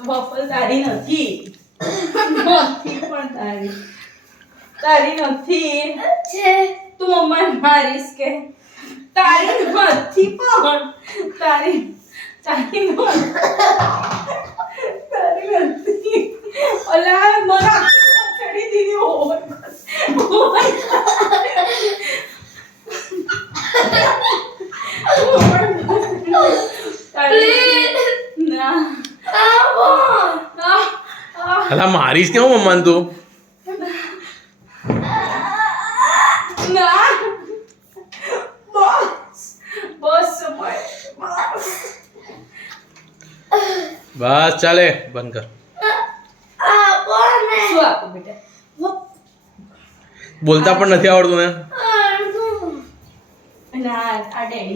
વફલ તારી નથી નથી પણ તારી નથી તું મમ્માને મારીશ કે તારી નથી પણ તારી નથી ઓલા મને ચડી દીધી ઓવર અલા મારીશ કેવું મમ્માને તું બસ ચાલે બંધ કર બોલતા પણ નથી આવડતું ને ના આ ડેડી